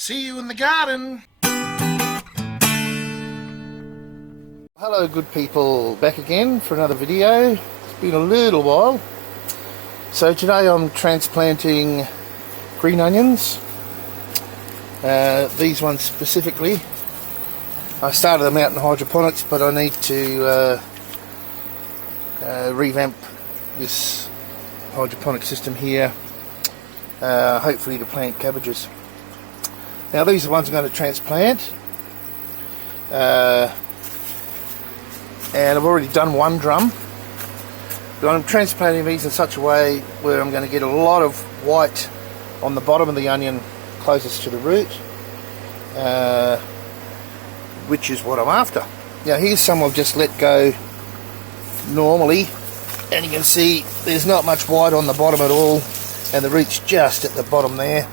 See you in the garden. Hello good people, back again for another video. It's been a little while. So today I'm transplanting green onions. These ones specifically. I started them out in hydroponics, but I need to revamp this hydroponic system here, hopefully to plant cabbages. Now these are the ones I'm going to transplant, and I've already done one drum, but I'm transplanting these in such a way where I'm going to get a lot of white on the bottom of the onion closest to the root, which is what I'm after. Now here's some I've just let go normally, and you can see there's not much white on the bottom at all, and the root's just at the bottom there.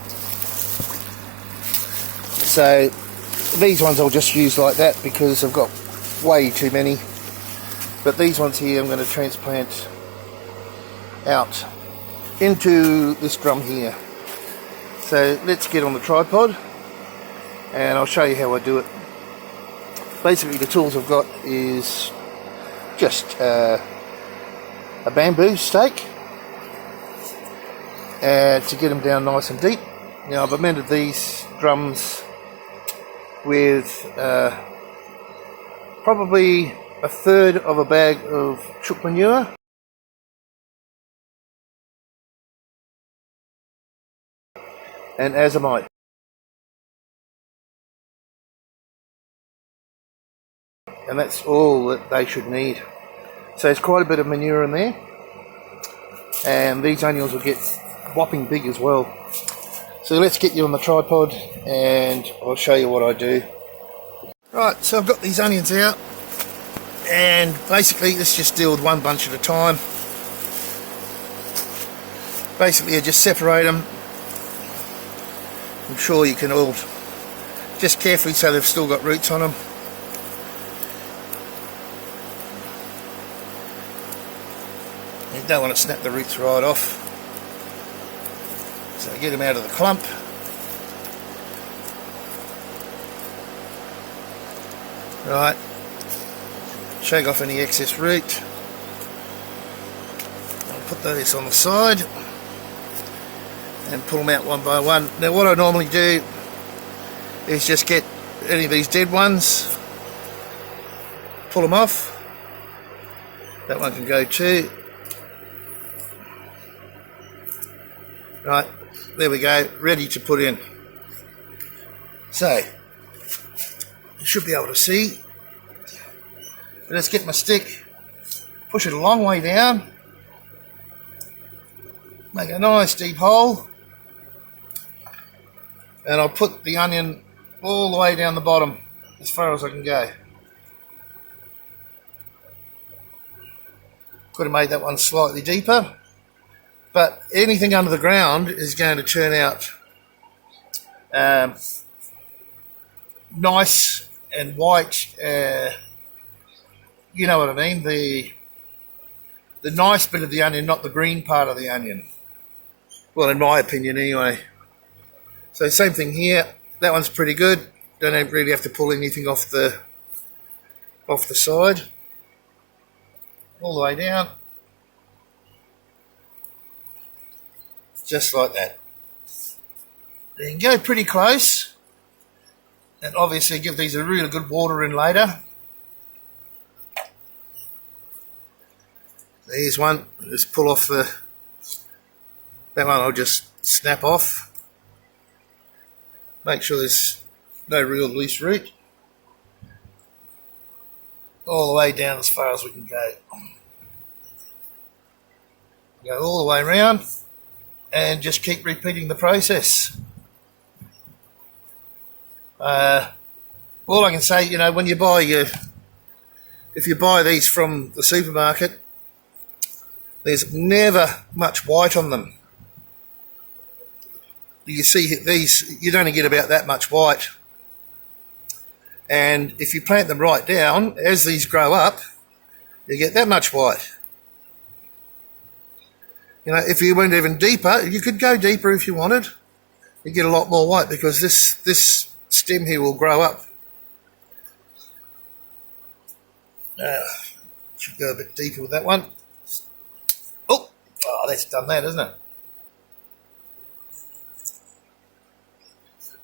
So these ones I'll just use like that because I've got way too many. But these ones here I'm going to transplant out into this drum here. So let's get on the tripod and I'll show you how I do it. Basically the tools I've got is just a bamboo stake to get them down nice and deep. Now I've amended these drums with probably a third of a bag of chook manure, and azomite. And that's all that they should need. So there's quite a bit of manure in there, and these onions will get whopping big as well. So let's get you on the tripod and I'll show you what I do. Right, so I've got these onions out, and basically let's just deal with one bunch at a time. Basically I just separate them. I'm sure you can all just carefully so they've still got roots on them. You don't want to snap the roots right off. So get them out of the clump. Right, shake off any excess root. I'll put those on the side and pull them out one by one. Now what I normally do is just get any of these dead ones, pull them off. That one can go too. Right, there we go, ready to put in. So, you should be able to see. Let's get my stick, push it a long way down, make a nice deep hole, and I'll put the onion all the way down the bottom as far as I can go. Could have made that one slightly deeper, but anything under the ground is going to turn out nice and white. You know what I mean, the nice bit of the onion, not the green part of the onion. Well, in my opinion anyway. So same thing here, that one's pretty good. Don't really have to pull anything off the side. All the way down. Just like that. You can go pretty close, and obviously give these a really good water in later. There's one, just pull off that one I'll just snap off. Make sure there's no real loose root. All the way down as far as we can go. Go all the way around and just keep repeating the process. All I can say, you know, when you buy if you buy these from the supermarket, there's never much white on them. You see these, you'd only get about that much white. And if you plant them right down, as these grow up, you get that much white. You know, if you went even deeper, you could go deeper if you wanted. you get a lot more white because this stem here will grow up. Should go a bit deeper with that one. Oh, that's done that, isn't it?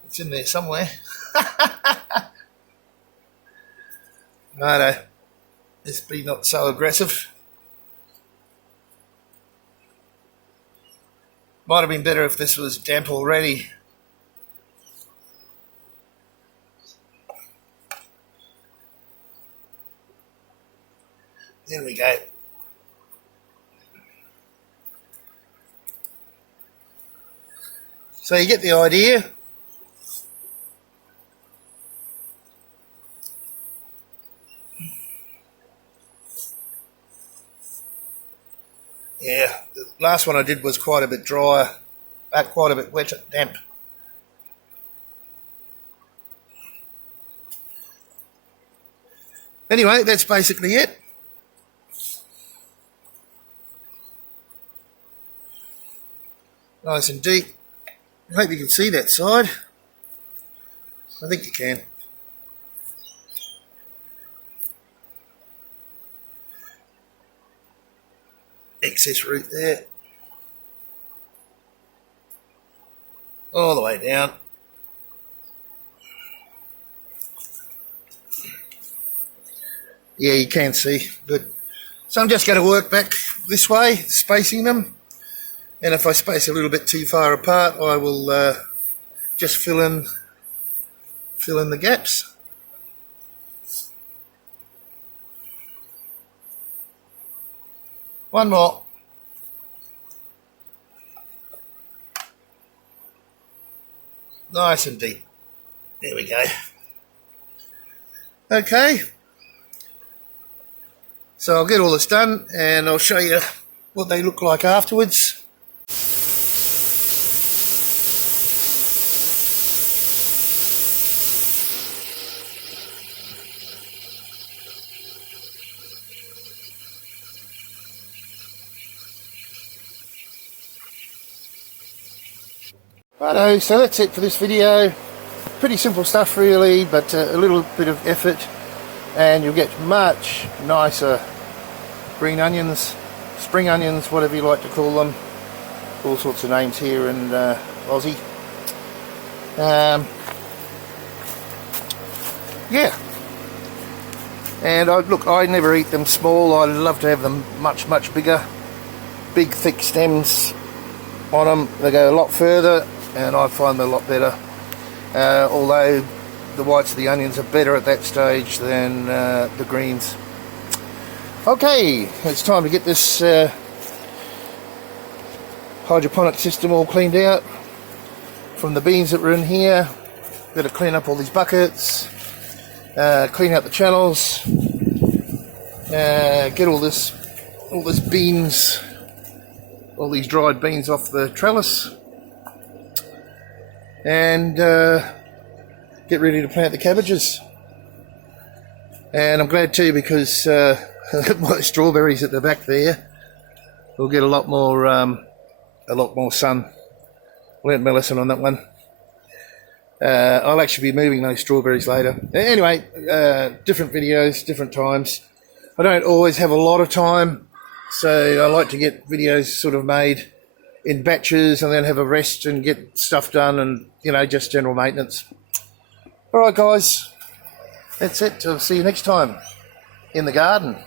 It's in there somewhere. Righto. Let's be not so aggressive. Might have been better if this was damp already. There we go. So you get the idea. Yeah, the last one I did was quite a bit drier, quite a bit wet, damp. Anyway, that's basically it. Nice and deep. I hope you can see that side. I think you can. Excess root there. All the way down. Yeah, you can see. Good. So I'm just going to work back this way, spacing them. And if I space a little bit too far apart, I will just fill in the gaps. One more. Nice and deep. There we go. Okay. So I'll get all this done and I'll show you what they look like afterwards. Righto, so that's it for this video. Pretty simple stuff really, but a little bit of effort and you'll get much nicer green onions, spring onions, whatever you like to call them. All sorts of names here in Aussie. Yeah. And look, I never eat them small. I love to have them much bigger. Big thick stems on them. They go a lot further and I find them a lot better. Although the whites of the onions are better at that stage than the greens. Okay, it's time to get this hydroponic system all cleaned out from the beans that were in here. Got to clean up all these buckets, clean out the channels, get all this beans, all these dried beans off the trellis, and get ready to plant the cabbages. And I'm glad too because my strawberries at the back there will get a lot more sun. Learnt my lesson on that one. I'll actually be moving those strawberries later. Anyway, different videos, different times. I don't always have a lot of time, so I like to get videos sort of made in batches and then have a rest and get stuff done and, you know, just general maintenance. Alright guys, that's it. I'll see you next time in the garden.